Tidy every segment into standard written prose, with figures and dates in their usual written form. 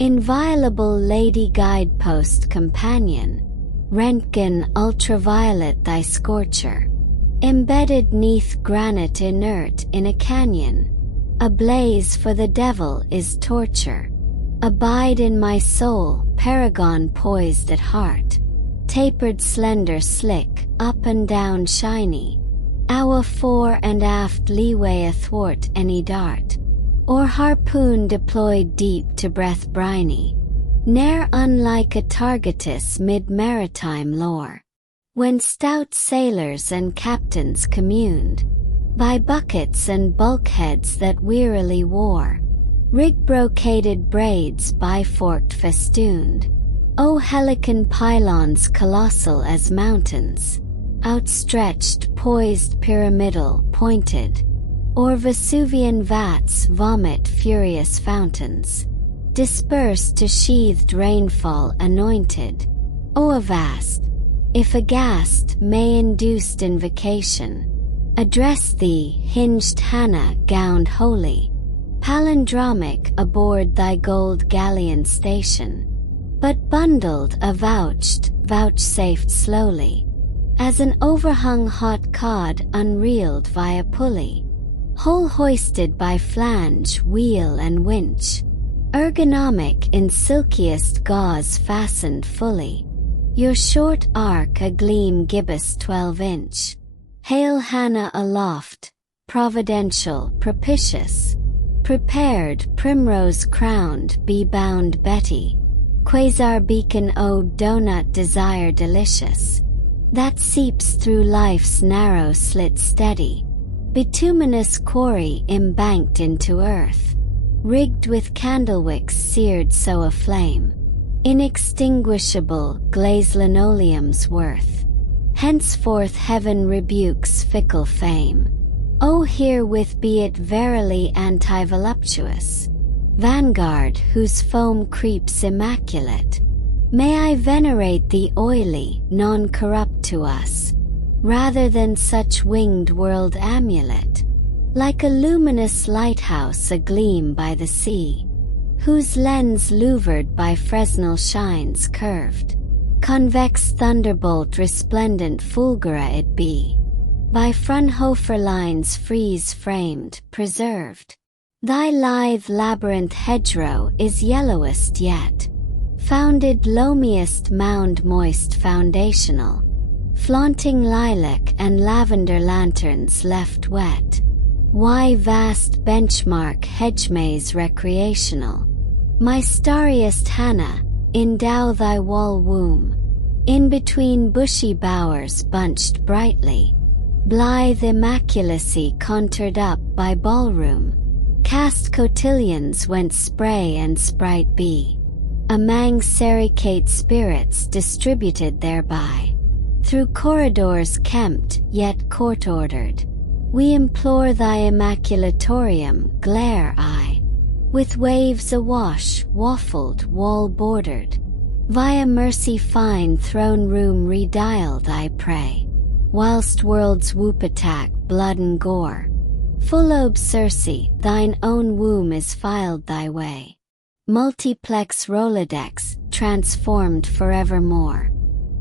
Inviolable lady guidepost companion, Röntgen ultraviolet thy scorcher, embedded neath granite inert in a canyon, ablaze for the devil is torture. Abide in my soul, paragon poised at heart, tapered slender slick, up and down shiny, our fore and aft leeway athwart any dart, or harpoon deployed deep to breath briny, ne'er unlike a targetus mid maritime lore, when stout sailors and captains communed, by buckets and bulkheads that wearily wore, rig brocaded braids biforked festooned, O helican pylons colossal as mountains, outstretched poised pyramidal pointed, or Vesuvian vats vomit furious fountains, dispersed to sheathed rainfall anointed. O avast, if aghast may induced invocation, address thee, hinged Hannah gowned holy, palindromic aboard thy gold galleon station, but bundled avouched, vouchsafed slowly, as an overhung hot cod unreeled via pulley, whole hoisted by flange, wheel and winch, ergonomic in silkiest gauze fastened fully, your short arc a gleam gibbous 12-inch. Hail Hannah aloft, providential, propitious, prepared, primrose crowned, bee bound Betty, Quasar beacon o donut desire delicious, that seeps through life's narrow slit steady, bituminous quarry embanked into earth, rigged with candlewicks seared so aflame, inextinguishable glazed linoleum's worth, henceforth heaven rebukes fickle fame. O herewith be it verily anti-voluptuous, vanguard whose foam creeps immaculate, may I venerate thee oily, non-corrupt to us, rather than such winged world amulet, like a luminous lighthouse agleam by the sea, whose lens louvered by Fresnel shines curved, convex thunderbolt resplendent fulgura it be, by Fraunhofer lines frieze framed, preserved. Thy lithe labyrinth hedgerow is yellowest yet, founded loamiest mound moist foundational, flaunting lilac and lavender lanterns left wet. Why vast benchmark hedge maze recreational? My starriest Hannah, endow thy wall womb, in between bushy bowers bunched brightly, blithe immaculacy contoured up by ballroom, cast cotillions whence spray and sprite be, amang sericate spirits distributed thereby, through corridors kempt yet court-ordered, we implore thy immaculatorium glare eye, with waves awash, waffled, wall-bordered, via mercy fine throne room redial thy prey, whilst worlds whoop attack blood and gore. Full-lobe Circe, thine own womb is filed thy way, multiplex Rolodex, transformed forevermore.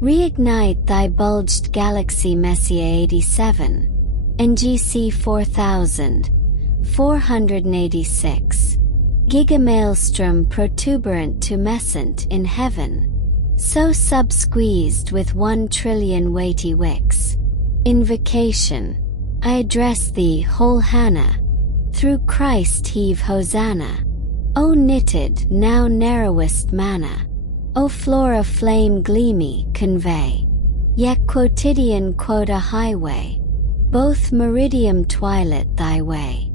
Reignite thy bulged galaxy Messier 87, NGC 4486, gigamaelstrom protuberant tumescent in heaven, so subsqueezed with 1 trillion weighty wicks. Invocation, I address thee whole Hannah, through Christ heave Hosanna, O knitted now narrowest manna, O flora flame gleamy convey, yet quotidian quota highway, both meridium twilit thy way.